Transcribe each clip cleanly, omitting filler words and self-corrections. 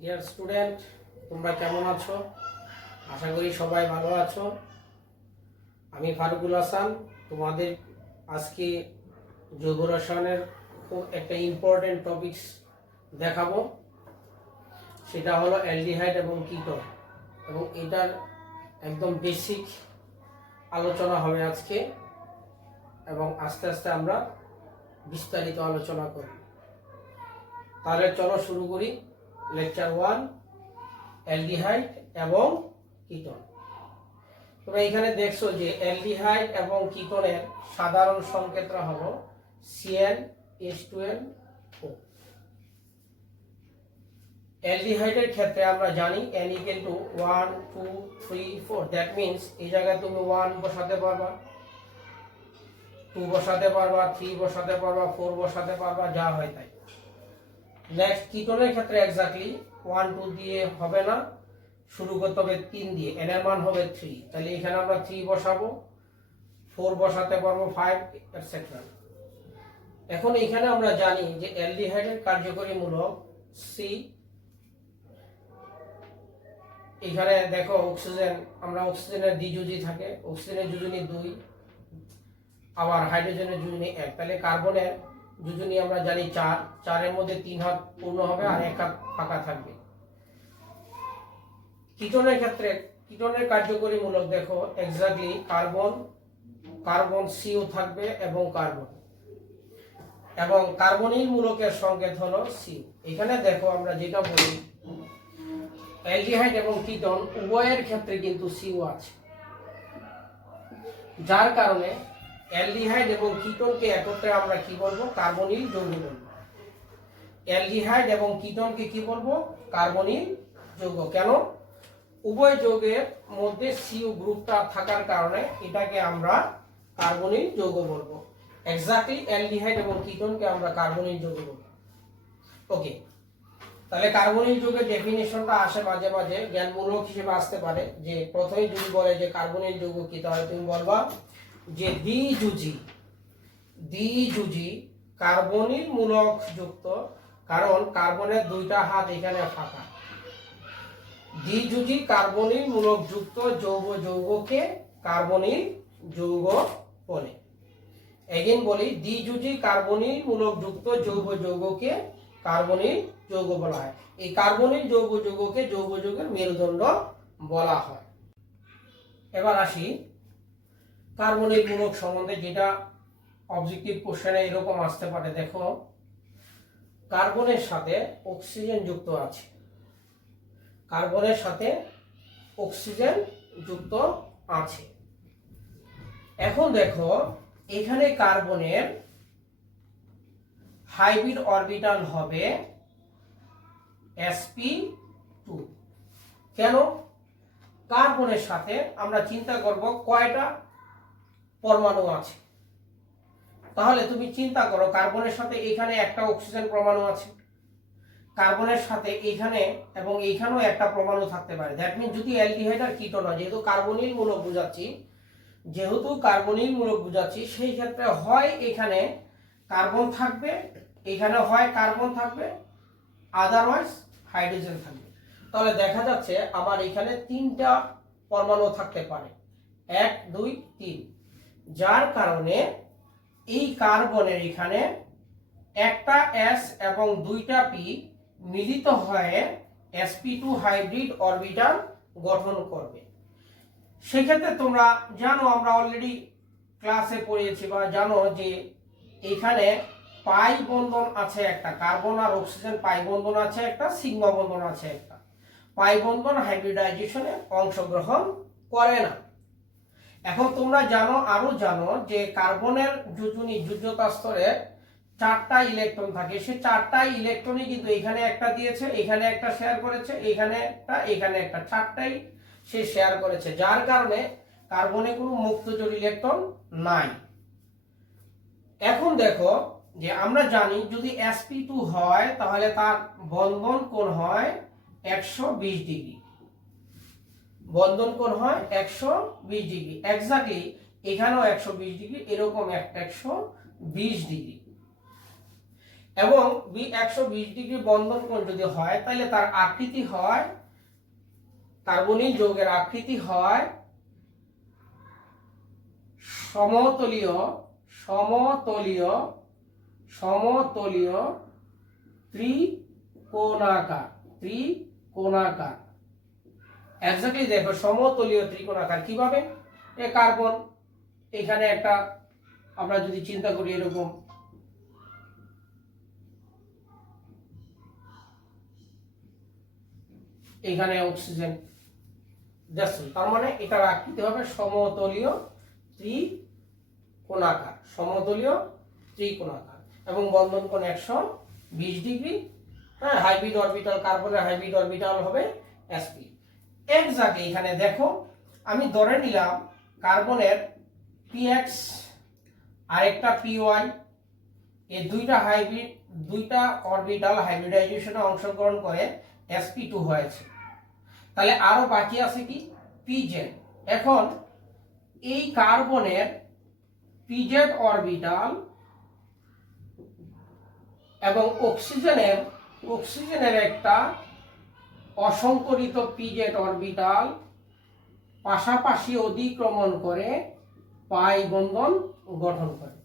Dear student, তোমরা কেমন আছো? আশা করি সবাই ভালো আছো। আমি ফারুকুল হাসান তোমাদের আজকে জৈব রসায়নের খুব একটা ইম্পর্টেন্ট টপিকস দেখাবো। সেটা হলো অ্যালডিহাইড এবং কিটোন, এবং এটার একদম বেসিক আলোচনা হবে আজকে, এবং আস্তে আস্তে আমরা বিস্তারিত আলোচনা করি। তাহলে চলো শুরু করি। লেকচার 1, অ্যালডিহাইড এবং কিটোন। তোমরা এখানে দেখছো যে অ্যালডিহাইড এবং কিটোনের সাধারণ সংকেতটা হলো CnH2nO। অ্যালডিহাইডের ক্ষেত্রে আমরা জানি N = 1 2 3 4। দ্যাট মিন্স এই জায়গায় তুমি 1 বসাতে পারবা, 2 বসাতে পারবা, 3 বসাতে পারবা, 4 বসাতে পারবা, যা হয় তাই। নেক্সট কিটোনের ক্ষেত্রে এক্স্যাক্টলি 1 2 দিয়ে হবে না, শুরু করতে হবে 3 দিয়ে, n এর মান হবে 3। তাহলে এখানে আমরা 3 বসাবো, 4 বসাতে পারবো, 5 এটসেট্রা। এখন এখানে আমরা জানি যে অ্যালডিহাইডের কার্যকরী মূলক সি। এখানে দেখো অক্সিজেন, আমরা অক্সিজেনের দ্বিযোজী থাকে, অক্সিজেনের যোজনী 2, আবার হাইড্রোজেনের যোজনী 1। তাহলে কার্বনের যোজনী আমরা জানি 4, 4 এর মধ্যে 3 হাত পূর্ণ হবে আর 1 হাত ফাঁকা থাকবে। কিটোনের ক্ষেত্রে কিটোনের কার্যকরী মূলক দেখো এক্স্যাক্টলি কার্বন, কার্বন সিও থাকবে এবং কার্বন, এবং কার্বনিল মূলকের সংকেত হলো সি। এখানে দেখো আমরা যেটা বলি অ্যালডিহাইড এবং কিটোন উভয়ের ক্ষেত্রে কিন্তু সিও আছে, যার কারণে অ্যালডিহাইড এবং কিটোনকে একত্রে আমরা কি বলবো? কার্বনিল যৌগ বলবো। অ্যালডিহাইড এবং কিটোনকে কি বলবো? কার্বনিল যৌগ। কেন? উভয় যৌগের মধ্যে সিও গ্রুপটা থাকার কারণে এটাকে আমরা কার্বনিল যৌগ বলবো। এক্স্যাক্টলি অ্যালডিহাইড এবং কিটোনকে আমরা কার্বনিল যৌগ বলবো। ওকে, তাহলে কার্বনিল যৌগের ডেফিনিশনটা আসে মাঝে মাঝে জ্ঞানমূলক হিসেবে আসতে পারে। যে প্রথমে যদি বলে যে কার্বনিল যৌগ কি, তাহলে তুমি বলবা যে দ্বিযুজি কার্বনিল মূলক যুক্ত, কারণ কার্বনের 2টা হাত এখানে ফাঁকা। দ্বিযুজি কার্বনিল মূলক যুক্ত যৌগকে কার্বনিল যৌগ বলে। এগেইন বলি, দ্বিযুজি কার্বনিল মূলক যুক্ত যৌগকে কার্বনিল যৌগ বলা হয়। এই কার্বনিল যৌগকে যৌগের মেরুদণ্ড বলা হয়। এবার আসি কার্বনিল মূলক সম্বন্ধে, যেটা অবজেক্টিভ কোশ্চেনে এরকম আসতে পারে। দেখো কার্বনের সাথে অক্সিজেন যুক্ত আছে, কার্বনের সাথে অক্সিজেন যুক্ত আছে। এখন দেখো এখানে কার্বনের হাইব্রিড অরবিটাল হবে sp2। কেন? কার্বনের সাথে আমরা চিন্তা করব কয়টা পরমাণু আছে। তাহলে তুমি চিন্তা করো, কার্বনের সাথে এখানে একটা অক্সিজেন পরমাণু আছে, কার্বনের সাথে এখানে এবং এইখানেও একটা পরমাণু থাকতে পারে। দ্যাট মিন যদি অ্যালডিহাইড আর কিটোন হয়, যেহেতু কার্বনিল মূলক বুঝাচ্ছি, সেই ক্ষেত্রে হয় এখানে কার্বন থাকবে, এখানে হয় কার্বন থাকবে, আদারওয়াইজ হাইড্রোজেন থাকবে। তাহলে দেখা যাচ্ছে আমার এখানে 3টা পরমাণু থাকতে পারে, 1 2 3, যার কারণে এই কার্বনের এখানে একটা S এবং 2টা P মিলিত হয়ে sp2 হাইব্রিড অরবিটাল গঠন করবে। সেক্ষেত্রে তোমরা জানো, আমরা অলরেডি ক্লাসে পড়িয়েছি বা জানো যে এখানে পাই বন্ধন আছে একটা, কার্বন আর অক্সিজেন পাই বন্ধন আছে একটা, সিগমা বন্ধন আছে একটা। পাই বন্ধন হাইব্রিডাইজেশনে অংশগ্রহণ করে না। এখন তোমরা আরো জানো যে কার্বনের যোজ্যতা স্তরে 4টা ইলেকট্রন থাকে। সে 4টা ইলেকট্রনই কিন্তু এখানে একটা দিয়েছে, এখানে একটা শেয়ার করেছে, এখানে একটা, 4টাই সে শেয়ার করেছে, যার কারণে কার্বনে কোনো মুক্তজোড় ইলেকট্রন নাই। এখন দেখো যে আমরা জানি যদি sp2 হয় তাহলে তার বন্ধন কোণ হয় 120 ডিগ্রি, বন্ধন কোণ হয় 120 ডিগ্রি। এক্স্যাক্টলি এখানেও 120 ডিগ্রি, এরকম একটা 120 ডিগ্রি। এবং 120 ডিগ্রি বন্ধন কোণ যদি হয় তাহলে তার আকৃতি হয়, কার্বনিক যৌগের আকৃতি হয় সমতলীয় সমতলীয় সমতলীয় ত্রিকোণাকার। ত্রিকোণাকার এক্স্যাক্টলি দেখো সমতলীয় ত্রিকোণাকার কিভাবে? এ কার্বন, এখানে একটা আমরা যদি চিন্তা করি এরকম, এখানে অক্সিজেন, তার মানে এটার আকৃতি হবে সমতলীয় ত্রিকোণাকার, সমতলীয় ত্রিকোণাকার এবং বন্ধন কোণ 120 ডিগ্রি। হ্যাঁ, হাইব্রিড অরবিটাল, কার্বনের হাইব্রিড অরবিটাল হবে sp। এক্স্যাক্টলি এখানে দেখো আমি ধরে নিলাম কার্বনের px আরেকটা py, এই দুইটা অরবিটাল হাইব্রিডাইজেশনে অংশগ্রহণ করে sp2 হয়েছে। তাহলে আরো বাকি আছে কি pz। এখন এই কার্বনের pz অরবিটাল এবং অক্সিজেনের একটা অসংকরিত pz অরবিটাল পাশাপাশি অতিক্রমণ করে পাই বন্ধন গঠন করে।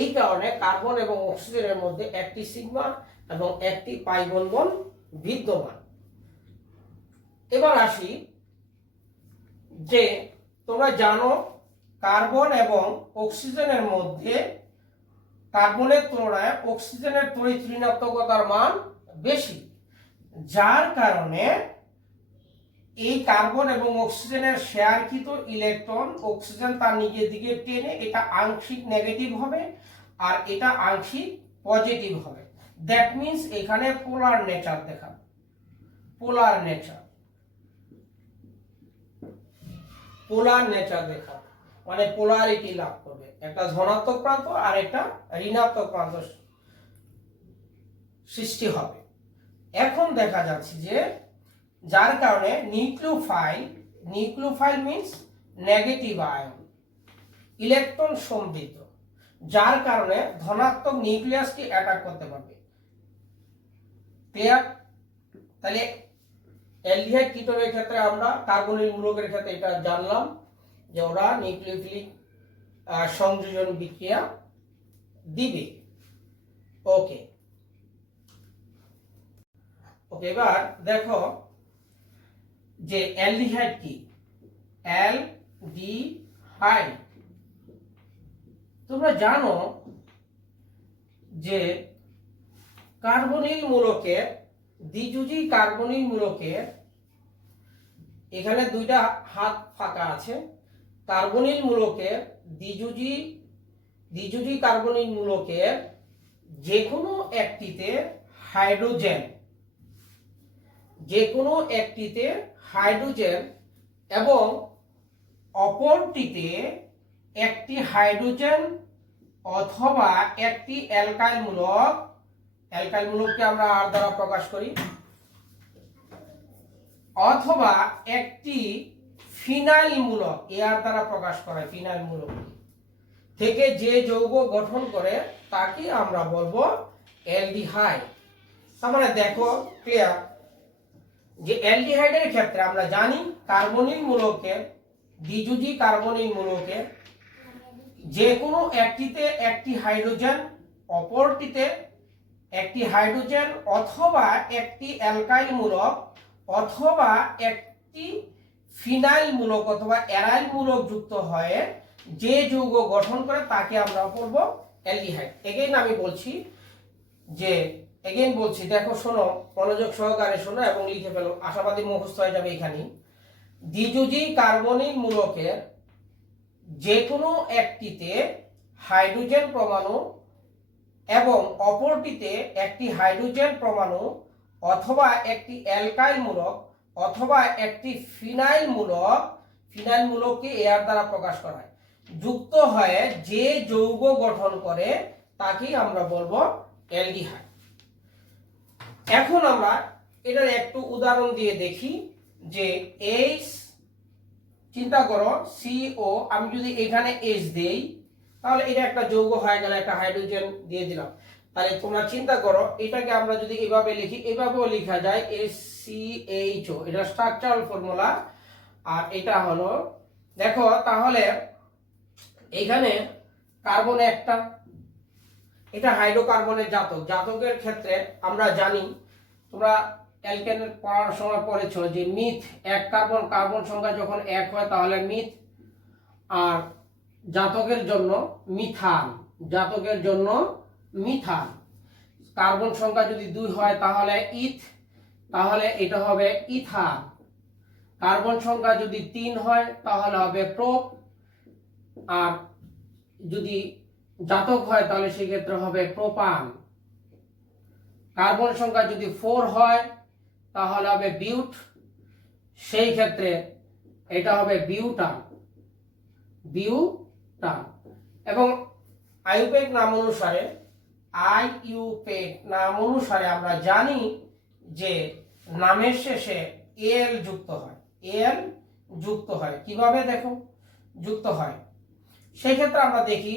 এই কারণে কার্বন এবং অক্সিজেনের মধ্যে একটি সিগমা এবং একটি পাই বন্ধন বিদ্যমান। এবার আসি যে তোমরা জানো কার্বন এবং অক্সিজেনের মধ্যে কার্বনের তুলনায় অক্সিজেনের তড়িৎ ঋণাত্মকতার মান বেশি, যার কারণে এই কার্বন এবং অক্সিজেনের শেয়ারকৃত ইলেকট্রন অক্সিজেন তার নিজের দিকে টেনে এটা আংশিক নেগেটিভ হবে আর এটা আংশিক পজিটিভ হবে। দ্যাট মিন্স এখানে পোলার নেচার দেখাবে, পোলার নেচার দেখাবে, মানে পোলারিটি লাভ করবে, একটা ধনাত্মক প্রান্ত আর একটা ঋণাত্মক প্রান্ত সৃষ্টি হবে। এখন দেখা যাচ্ছে যে যার কারণে nucleophile means negative ion, electron সমৃদ্ধ, যার কারণে ধনাত্মক নিউক্লিয়াসকে অ্যাটাক করতে পারবে। ক্লিয়ার? তাহলে অ্যালডিহাইড কিটোনের ক্ষেত্রে আমরা কার্বনিক মূলকের ক্ষেত্রে এটা জানলাম যে ওরা নিউক্লিওফিলিক সংযোজন বিক্রিয়া দিবে। ওকে, এবার দেখো যে অ্যালডিহাইড কি? অ্যালডিহাইড তোমরা জানো যে কার্বনিল মূলকের, দ্বিযুজি কার্বনিল মূলকের, এখানে দুইটা হাত ফাঁকা আছে, কার্বনিল মূলকের দ্বিযুজি কার্বনিল মূলকের যে কোনো একটিতে হাইড্রোজেন এবং অপরটিতে একটি হাইড্রোজেন অথবা একটি অ্যালকাইল মূলককে আমরা আর দ্বারা প্রকাশ করি, অথবা একটি ফিনাইল মূলক এর দ্বারা প্রকাশ করা হয়, ফিনাইল মূলক থেকে যে যৌগ গঠন করে তাকে আমরা বলবো অ্যালডিহাইড। তার মানে দেখো ক্লিয়ার যে অ্যালডিহাইডের ক্ষেত্রে আমরা জানি কার্বনিল মূলকের, দ্বিযুজি কার্বনিল মূলকের যে কোনো একটিতে একটি হাইড্রোজেন, অপরটিতে একটি হাইড্রোজেন অথবা একটি অ্যালকাইল মূলক অথবা একটি ফিনাইল মূলক অথবা অ্যারাইল মূলক যুক্ত হয়ে যে যৌগ গঠন করে তাকে আমরা বলবো অ্যালডিহাইড। এগেইন আমি বলছি দেখো শোনো, মনোযোগ সহকারে শোনো এবং লিখে ফেলো, আশাবাদী মুখস্থ হয়ে যাবে এখানে। দ্বিযুজি কার্বনিল মূলকের যে কোনো একটিতে হাইড্রোজেন পরমাণু এবং অপরটিতে একটি হাইড্রোজেন পরমাণু অথবা একটি অ্যালকাইল মূলক অথবা একটি ফিনাইল মূলককে এর দ্বারা প্রকাশ করা হয়, যুক্ত হয়ে যে যৌগ গঠন করে তাকেই আমরা বলবো অ্যালডিহাইড। এখন আমরা এটার একটু উদাহরণ দিয়ে দেখি যে H, চিন্তা করো CO, আমি যদি এখানে H দেই তাহলে এটা একটা যৌগ হয়ে গেল, একটা হাইড্রোজেন দিয়ে দিলাম। তাহলে তোমরা চিন্তা করো, এটাকে আমরা যদি এভাবে লিখি, এভাবেও লেখা যায় SCHO, এটা স্ট্রাকচারাল ফর্মুলা। আর এটা হলো, দেখো তাহলে এখানে কার্বন একটা, এটা হাইড্রোকার্বনের জাতক। জাতকের ক্ষেত্রে আমরা জানি, তোমরা অ্যালকেনের পড়ার সময় পড়েছো যে মিথ, এক কার্বন, কার্বন সংখ্যা যখন এক হয় তাহলে মিথ। আর জাতকের জন্য মিথান, জাতকের জন্য মিথান। কার্বন সংখ্যা যদি 2 হয় তাহলে ইথ, তাহলে এটা হবে ইথান। কার্বন সংখ্যা যদি 3 হয় তাহলে হবে প্রোপ। আর যদি জাতক হয় তাহলে সেক্ষেত্রে হবে প্রোপান। কার্বন সংখ্যা যদি 4 হয় তাহলে হবে বিউট, সেই ক্ষেত্রে এটা হবে বিউটান, বিউটান। এবং আইউপ্যাক নাম অনুসারে, আইইউপ্যাক নাম অনুসারে আমরা জানি যে নামের শেষে এল যুক্ত হয়, এল যুক্ত হয়। কিভাবে দেখো যুক্ত হয়, সেই ক্ষেত্রে আমরা দেখি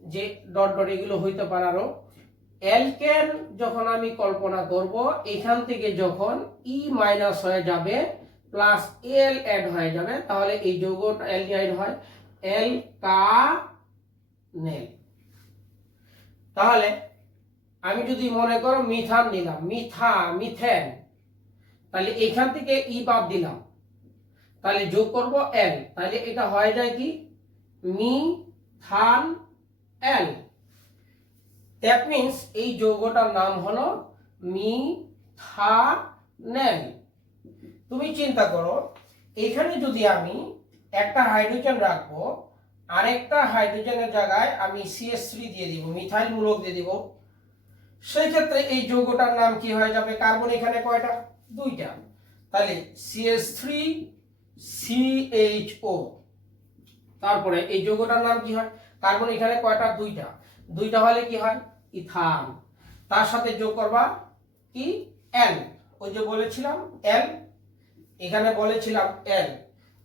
যে ডট ডট এগুলো হইতে পারে। আরো অ্যালকেন যখন আমি কল্পনা করব, এখান থেকে যখন ই মাইনাস হয়ে যাবে প্লাস এল অ্যাড হয়ে যাবে, তাহলে এই যৌগটা অ্যালডিহাইড হয়, অ্যালকানেল। তাহলে আমি যদি মনে করো মিথান নিলাম, মিথেন, তাহলে এখান থেকে ই বাদ দিলাম, তাহলে যোগ করব এল, তাহলে এটা হয়ে যায় কি মিথান এল। দ্যাট মিন্স এই যৌগটার নাম হলো মিথানেল। তুমি চিন্তা করো, এখানে যদি আমি একটা হাইড্রোজেন রাখবো, আরেকটা হাইড্রোজেনের জায়গায় আমি CH3 দিয়ে দিব, মিথাইল মূলক দিয়ে দিব, সেই ক্ষেত্রে এই যৌগটার নাম কি হয়ে যাবে? কার্বন এখানে কয়টা? 2টা, তাহলে CH3 CHO। তারপরে এই যৌগটার নাম কি হয়? কার্বন এখানে কয়টা? 2টা, 2টা হলে কি হয়? ইথান। তার সাথে যোগ করবা কি? এল। ওই যে বলেছিলাম এল, এখানে বলেছিলাম এল,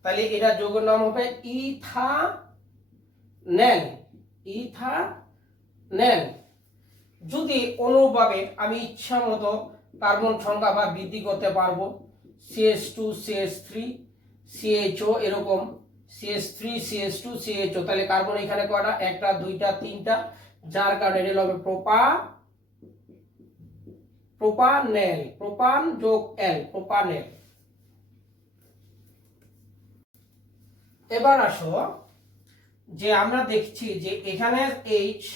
তাহলে এটা যৌগের নাম হবে ইথানেল, ইথানেল। যদি অনুরূপভাবে আমি ইচ্ছা মতো কার্বন সংখ্যা বা বৃদ্ধি করতে পারবো, CH2 CH3 CHO, এরকম CH3 CH2 CHO, তাহলে কার্বন এখানে কয়টা? 1টা 2টা 3টা, যার কারণে এটা হবে প্রোপানেল, প্রোপান যোগ এল, প্রোপানেল। এবার আসো যে আমরা দেখছি যে এখানে H,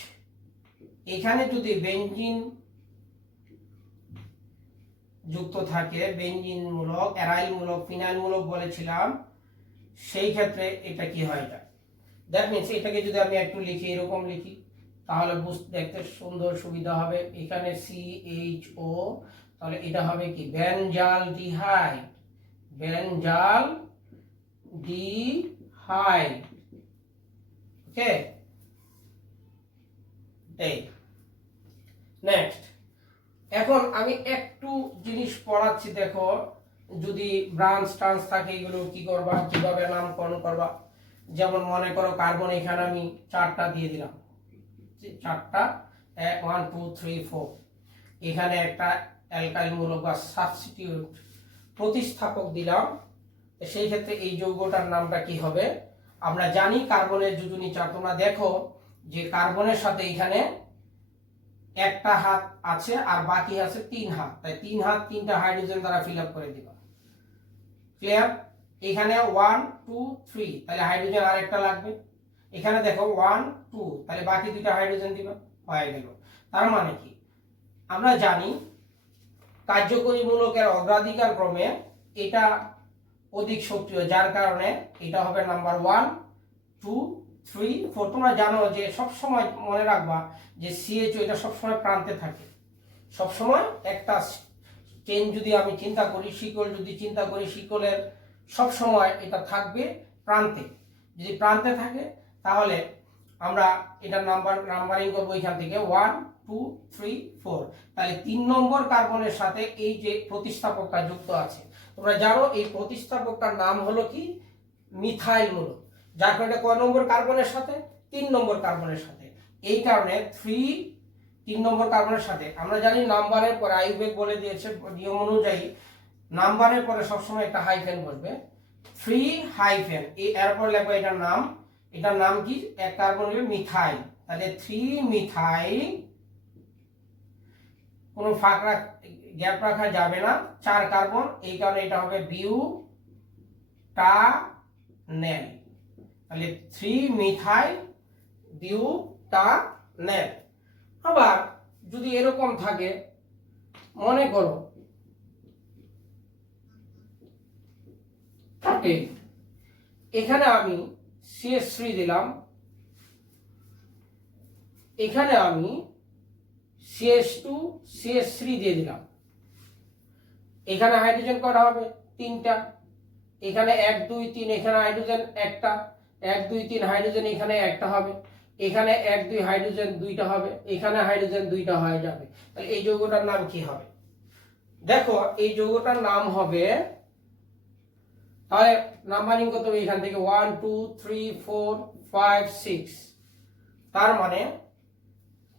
এখানে যদি বেনজিন যুক্ত থাকে, বেনজিন মূলক, অ্যারাইল মূলক, ফিনাইল মূলক বলেছিলাম, সেই ক্ষেত্রে এটা কি হয় যায়? দ্যাট মিন্স এটাকে যদি আমি একটু লিখি, এরকম লিখি, তাহলে বুঝতে দেখতে সুন্দর সুবিধা হবে। এখানে CHO, তাহলে এটা হবে কি? Benzaldehyde, benzaldehyde. ওকে, এই নেক্সট। এখন আমি একটু জিনিস পড়াচ্ছি, দেখো যদি ব্রাঞ্চ ট্রান্স থাকে এগুলো কি করবা, কিভাবে নামকরণ করবা। যেমন মনে করো কার্বন এখানে আমি 4টা দিয়ে দিলাম, 4টা, 1 2 3 4, এখানে একটা অ্যালকাইল মূলক বা সাবস্টিটিউট প্রতিস্থাপক দিলাম, সেই ক্ষেত্রে এই যৌগটার নামটা কি হবে? আমরা জানি কার্বনের যোজনী 4। তোমরা দেখো যে কার্বনের সাথে এখানে একটা হাত আছে আর বাকি আছে 3 হাত, তাই 3 হাত 3টা হাইড্রোজেন দ্বারা ফিল আপ করে দিবা। ক্লিয়ার? এখানে 1 2 3, তাহলে হাইড্রোজেন আরেকটা লাগবে। এখানে দেখো 1 2, তাহলে বাকি 2টা হাইড্রোজেন দিবা, হয়ে গেল। তার মানে কি? আমরা জানি কার্যকরী মূলকের অগ্রাধিকার ক্রমে এটা অধিক সক্রিয়, যার কারণে এটা হবে নাম্বার 1 2 3 4। তোমরা জানো যে সব সময় মনে রাখবা যে CHO এটা সব সময় প্রান্তে থাকে, সব সময় একটা চেন যদি আমি চিন্তা করি, শিকল যদি চিন্তা করি, শিকলের সব সময় এটা থাকবে প্রান্তে। যদি প্রান্তে থাকে তাহলে আমরা এটা নাম্বারিং করবো এখান থেকে 1 2 3 4। তাহলে 3 নম্বর কার্বনের সাথে এই যে প্রতিস্থাপকটা যুক্ত আছে, তোমরা জানো এই প্রতিস্থাপকটার নাম হলো কি? মিথাইল মূলক। যার কারণে কয় নম্বর কার্বনের সাথে? 3 নম্বর কার্বনের সাথে। এই কারণে 3 নম্বর কার্বনের সাথে। আমরা জানি নাম্বারের পরে আইউবেক বলে দিয়েছে নিয়ম অনুযায়ী নাম্বারের পরে সবসময় একটা হাইফেন বসবে, 3 হাইফেন, এরপর লেখো এটার নাম কি, এক কার্বন হলো মিথাইল, তাহলে 3 মিথাইল, কোনো গ্যাপ রাখা যাবে না, 4 কার্বন, এই কারণে এটা হবে বিউটানেল, তাহলে 3 মিথাইল বিউটানেল। আবার যদি এরকম থাকে, মনে করো এখানে আমি CH3 দিলাম, এখানে আমি CH2 CH3 দিয়ে দিলাম, এখানে হাইড্রোজেন করা হবে 3টা, এখানে 1 2 3, এখানে হাইড্রোজেন একটা, 1 2 3 হাইড্রোজেন এখানে একটা হবে, এখানে 1 2 হাইড্রোজেন 2টা হবে, এখানে হাইড্রোজেন 2টা হয়ে যাবে। তাহলে এই যৌগটার নাম কি হবে? দেখো এই যৌগটার নাম হবে, তাহলে নাম্বারিং কত হবে এখান থেকে 1 2 3 4 5 6, তার মানে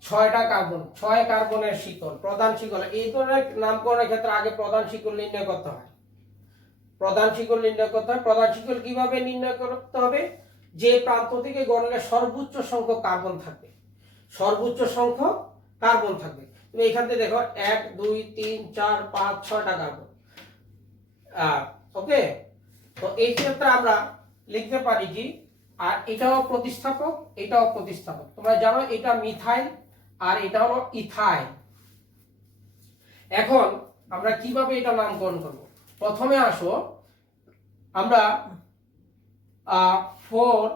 6টা কার্বন, 6 কার্বনের শিকল, প্রধান শিকল। এই ধরনের নামকরণের ক্ষেত্রে আগে প্রধান শিকল নির্ণয় করতে হয়। প্রধান শিকল কিভাবে নির্ণয় করতে হবে? যে প্রান্ত থেকে গড়লে সর্বোচ্চ সংখ্যক কার্বন থাকবে, তুমি এখান থেকে দেখো 1 2 3 4 5 6টা কার্বন। ওকে, তো এই ক্ষেত্রে আমরা লিখতে পারি কি, আর এটাও প্রতিস্থাপক, তোমরা জানো এটা মিথাইল আর এটা হলো ইথাইল। এখন আমরা কিভাবে এটা নামকরণ করব? প্রথমে আসো আমরা 4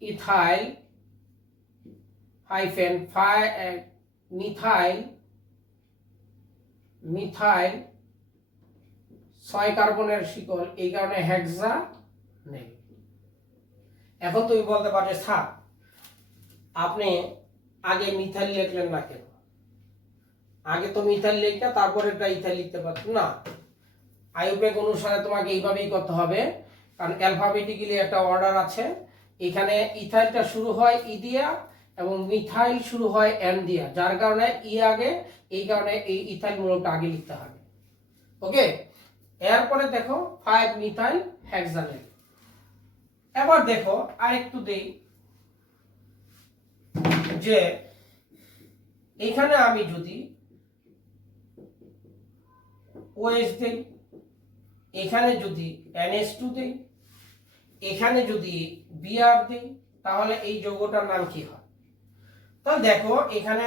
ইথাইল হাইফেন মিথাইল 6 কার্বনের শিকল, এই কারণে হেক্সা নেই। এখন তুমি বলতে পারো স্যার আপনি আগে মিথাইল লিখলেন না কেন? আগে তো মিথাইল লিখতে তারপরে একটা ইথাইল লিখতে পারতো না। আইউপ্যাক অনুসারে তোমাকে এইভাবেই করতে হবে, কারণ অ্যালফাবেটিক্যালি একটা অর্ডার আছে। এখানে ইথাইলটা শুরু হয় ই দিয়া এবং মিথাইল শুরু হয় এন দিয়া, যার কারণে ই আগে, এই কারণে এই ইথাইল মূলকটা আগে লিখতে হবে। ওকে, এরপরে দেখো 5 মিথাইল হেক্সানেল। এবার দেখো আরেকটু দেই, যে এখানে আমি যদি OH দেই, এখানে যদি NH2 দেই, এখানে যদি Br দেই, তাহলে এই যৌগটার নাম কি হয়? তাহলে দেখো এখানে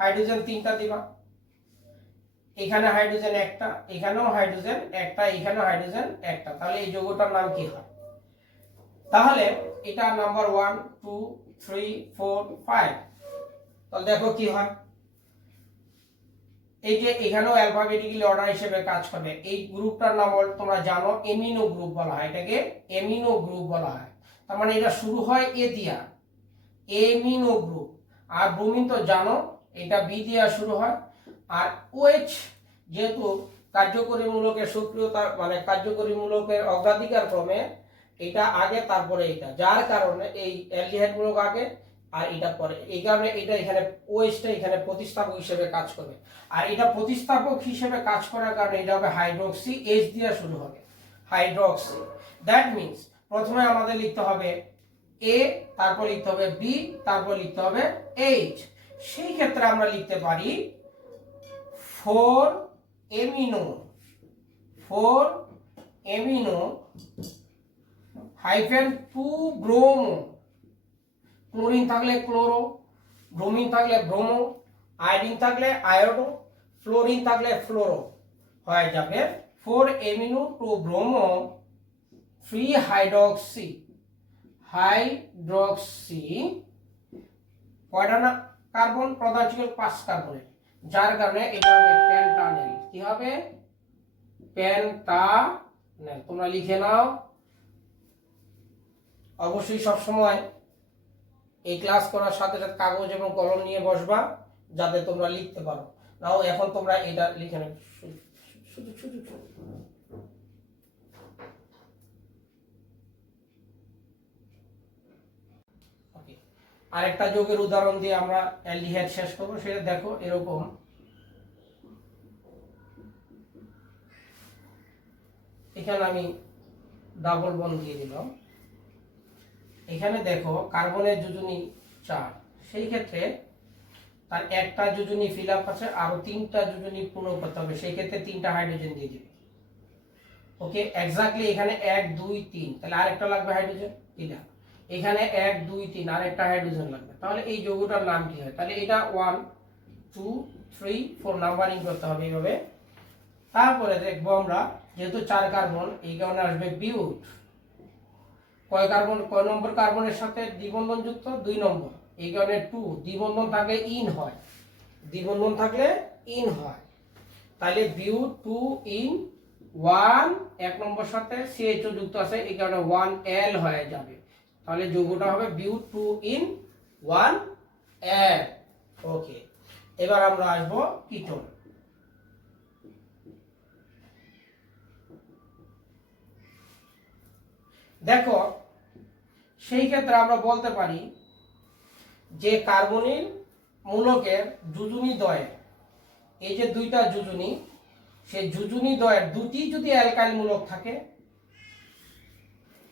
হাইড্রোজেন 3টা দিবা, এখানে হাইড্রোজেন একটা, এখানেও হাইড্রোজেন একটা, এখানেও হাইড্রোজেন একটা, তাহলে এই যৌগটার নাম কি হয়? তাহলে এটা নাম্বার 1 2 3 4 5, তাহলে দেখো কি হয়, এই যে এখানেও অ্যালফাবেটিক্যালি অর্ডার হিসেবে কাজ করবে। এই গ্রুপটার নাম তোমরা জানো এমিনো গ্রুপ বলা হয়, এটাকে এমিনো গ্রুপ বলা হয়। তার মানে এটা শুরু হয় এ দিয়া, এমিনো গ্রুপ। আর ব্রোমিন তো জানো এটা বি দিয়া শুরু হয়। আর OH যেহেতু কার্যকরী মূলকের সক্রিয়তা মানে কার্যকরী মূলকের অগ্রাধিকার ক্রমে এটা আগে তারপরে এটা, যার কারণে এই অ্যালডিহাইড মূলক আগে আর এটা পরে, এই কারণে এটা এখানে OH-টা এখানে প্রতিস্থাপক হিসেবে কাজ করবে। আর এটা প্রতিস্থাপক হিসেবে কাজ করার কারণে এটা হবে হাইড্রোক্সি, H দিয়ে শুরু হবে, হাইড্রোক্সি। দ্যাট মিন্স প্রথমে আমাদের লিখতে হবে A, তারপর লিখতে হবে B, তারপর লিখতে হবে H। সেই ক্ষেত্রে আমরা লিখতে পারি 4 এমিনো হাইফেন 2 ব্রোমো, ক্লোরিন থাকলে ক্লোরো, ব্রোমিন থাকলে ব্রোমো, আয়োডিন থাকলে আয়োডো, ফ্লোরিন থাকলে ফ্লোরো, হয়ে যাবে 4 এমিনো 2 ব্রোমো 3 হাইড্রোক্সি। কয়টা না কার্বন? প্রধান শিকল 5 কার্বনের, যার কারণে এটা হবে পেন্টানেল। কি হবে? পেন্টানেল। তোমরা লিখে নাও। অবশ্যই সব সময় এই ক্লাস করার সাথে সাথে কাগজ এবং কলম নিয়ে বসবা, যাতে তোমরা লিখতে পারো। নাও এখন তোমরা এটা লিখে নাও। আরেকটা যৌগের উদাহরণ দিয়ে আমরা অ্যালডিহাইড শেষ করব। সেটা দেখো এরকম, এখানে আমি ডাবল বন্ড দিয়ে দিলাম। এখানে দেখো কার্বনের যোজনী 4, সেই ক্ষেত্রে তার একটা যোজনী ফিল আপ আছে, আরো 3টা যোজনী পূর্ণ করতে হবে, সেই ক্ষেত্রে 3টা হাইড্রোজেন দিয়ে দিবে। ওকে, এক্স্যাক্টলি এখানে 1 2 3, তাহলে আরেকটা লাগবে হাইড্রোজেন, এটা এখানে 1 2 3 আরেকটা হাইড্রোজেন লাগবে। তাহলে এই যৌগটার নাম কি হয়? তাহলে এটা 1 2 3 4 নাম্বারিং করতে হবে এইভাবে। তারপরে দেখবো আমরা যেহেতু 4 কার্বন, এই কারণে আসবে বিউট। কয় কার্বন, কয় নম্বর কার্বনের সাথে দ্বিবন্ধন যুক্ত? 2 নম্বর, এই কারণে 2। দ্বিবন্ধন থাকলে ইন হয়, দ্বিবন্ধন থাকলে ইন হয়। তাহলে বিউট 2 ইন 1, 1 নম্বর সাথে CHO যুক্ত আছে, এই কারণে 1L হয়ে যাবে। তাহলে যৌগটা হবে বিউট 2 ইন 1L। ওকে, এবার আমরা আসবো কিটোন। দেখো সেই ক্ষেত্রে আমরা বলতে পারি যে কার্বনিল মূলকের যোজনী দ্বয়ের, এই যে 2টা যোজনী, সেই যোজনী দ্বয়ের 2টি যদি অ্যালকাইল মূলক থাকে,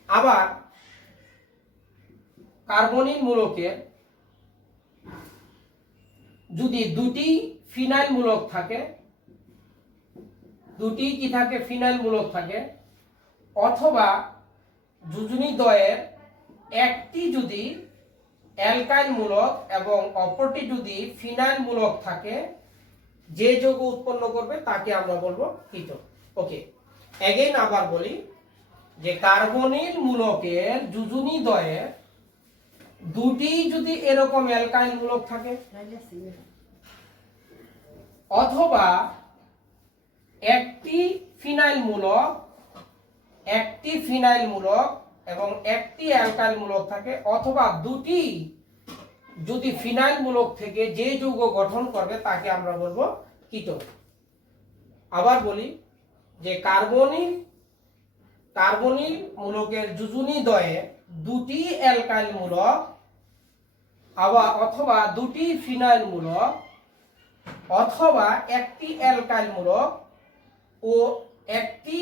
আবার কার্বনিল মূলকের যদি 2টি ফিনাইল মূলক থাকে, 2টি কি থাকে? ফিনাইল মূলক থাকে, অথবা যোজনী দ্বয়ের একটি যদি অ্যালকাইল মূলক এবং অপরটি যদি ফিনাইল মূলক থাকে, যে যৌগ উৎপন্ন করবে তাকে আমরা বলবো কিটোন। ওকে, এগেইন আবার বলি যে কার্বনিল মূলকের যোজনী দ্বয়ের 2টি যদি এরকম অ্যালকাইল মূলক থাকে, অথবা একটি ফিনাইল মূলক এবং একটি অ্যালকাইল মূলক থাকে, অথবা 2টি যদি ফিনাইল মূলক থেকে যে যৌগ গঠন করবে তাকে আমরা বলবো কিটোন। আবার বলি যে কার্বনিল মূলকের যোজনী দ্বয়ে 2টি অ্যালকাইল মূলক অথবা 2টি ফিনাইল মূলক অথবা একটি অ্যালকাইল মূলক ও একটি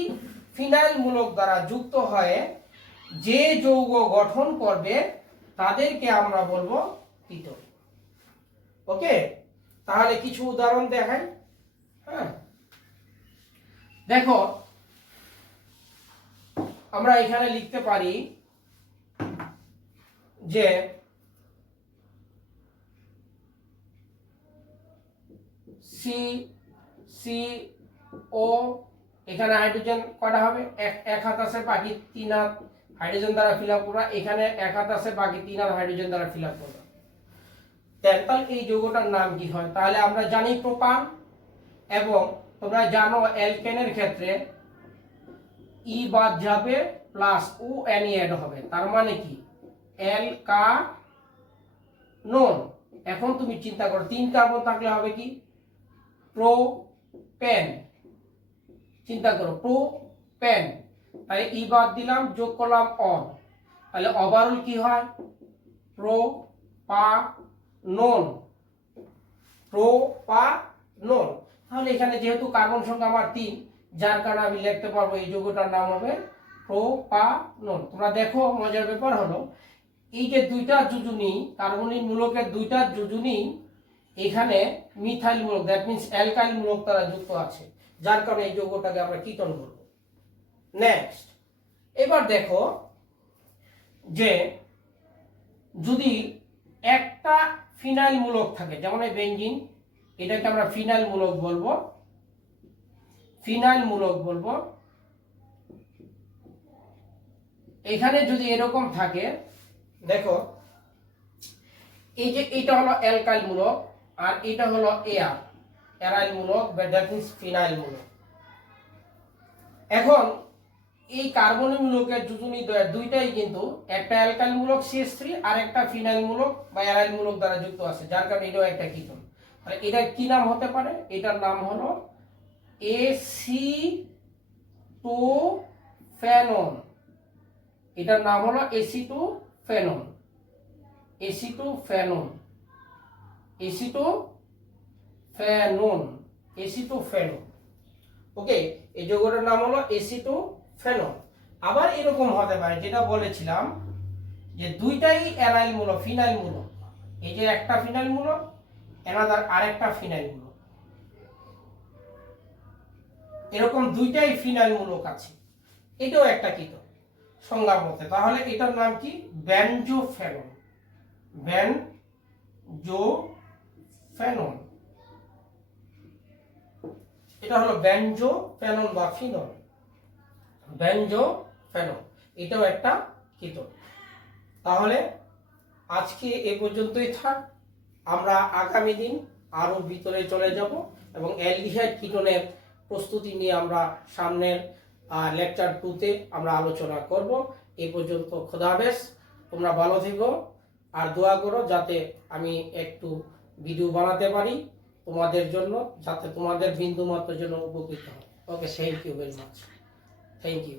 ফিনাইল মূলক দ্বারা যুক্ত হয়ে যে যৌগ গঠন করবে তাদেরকে আমরা বলবো কিটোন। ওকে, তাহলে কিছু উদাহরণ দেখাই। হ্যাঁ, দেখো আমরা এখানে লিখতে পারি যে CCO, এখানে হাইড্রোজেন কয়টা হবে? এক হাত আছে, বাকি 3 হাত হাইড্রোজেন দ্বারা ফিল আপ করবা। এখানে 1 হাত আছে, বাকি 3 হাত হাইড্রোজেন দ্বারা ফিল আপ করবা। তাহলে এই যৌগটার নাম কি হয়? তাহলে আমরা জানি প্রোপান, এবং তোমরা জানো অ্যালকেনের ক্ষেত্রে ই বাদ যাবে প্লাস ON অ্যাড হবে, তার মানে কি? অ্যালকানোন। এখন তুমি চিন্তা করো 3 কার্বন থাকলে হবে কি? প্রোপেন। চিন্তা করো প্রোপেন, তাহলে ই বাদ দিলাম, যোগ করলাম অন, তাহলে ওভারঅল কি হয়? প্রোপানোন। তাহলে এখানে যেহেতু কার্বন সংখ্যা আমার 3, যার কারণে আমি লিখতে পারবো এই যৌগটার নাম হবে প্রোপানোন। তোমরা দেখো মজার ব্যাপার হলো এই যে 2টা যোজনী, কার্বনিল মূলকের 2টা যোজনী এখানে মিথাইল মূলক, দ্যাট মিন্স অ্যালকাইল মূলক দ্বারা যুক্ত আছে, যার কারণে এই যৌগটাকে আমরা কিটোন বলবো। নেক্সট, এবার দেখো যে যদি একটা ফিনাইল মূলক থাকে, যেমন এই বেনজিন, এটাকে আমরা ফিনাইল মূলক বলবো। এখানে যদি এরকম থাকে, দেখো এই যে এটা হলো অ্যালকাইল মূলক আর এটা হলো অ্যারাইল মূলক, দ্যাট মিন্স ফিনাইল মূলক। এখন এই কার্বনিল মূলকের যোজনী দ্বয়ের 2টাই কিন্তু একটা অ্যালকাইল মূলক CH3 আর একটা ফিনাইল মূলক বা অ্যারাইল মূলক দ্বারা যুক্ত আছে, যার কারণে এটাও একটা কিটোন। তাহলে এটার কি নাম হতে পারে? এটার নাম হলো এসিটোফেনন। এটার নাম হলো এসিটোফেনন। এসিটোফেনন, এসিটোফেনন, এসিটোফেনন। ওকে, এই যৌগটার নাম হলো এসিটোফেনন। আবার এরকম হতে পারে যেটা বলেছিলাম যে দুইটাই অ্যানাইল মূলক, ফিনাইল মূলক। এই যে একটা ফিনাইল মূলক, এনাদার আরেকটা ফিনাইল মূলক, এরকম দুইটাই ফিনাইল মূলক আছে, এটাও একটা কীটন সংজ্ঞার মতে। তাহলে এটার নাম কি? বেনজোফেনন, বেনজোফেনন। এটা হলো বেনজোফেনন বা ফিনল, বেনজোফেনন, এটাও একটা কীটন। তাহলে আজকে এ পর্যন্তই থাক, আমরা আগামী দিন আরো ভিতরে চলে যাব এবং অ্যালডিহাইড কীটনের প্রস্তুতি নিয়ে আমরা সামনের লেকচার 2-তে আমরা আলোচনা করব। এই পর্যন্ত খোদা হাফেজ, তোমরা ভালো থেকো আর দোয়া করো যাতে আমি একটু ভিডিও বানাতে পারি তোমাদের জন্য, যাতে তোমাদের বিন্দু মাত্র জন্য উপকৃত হয়। Okay, thank you very much, thank you.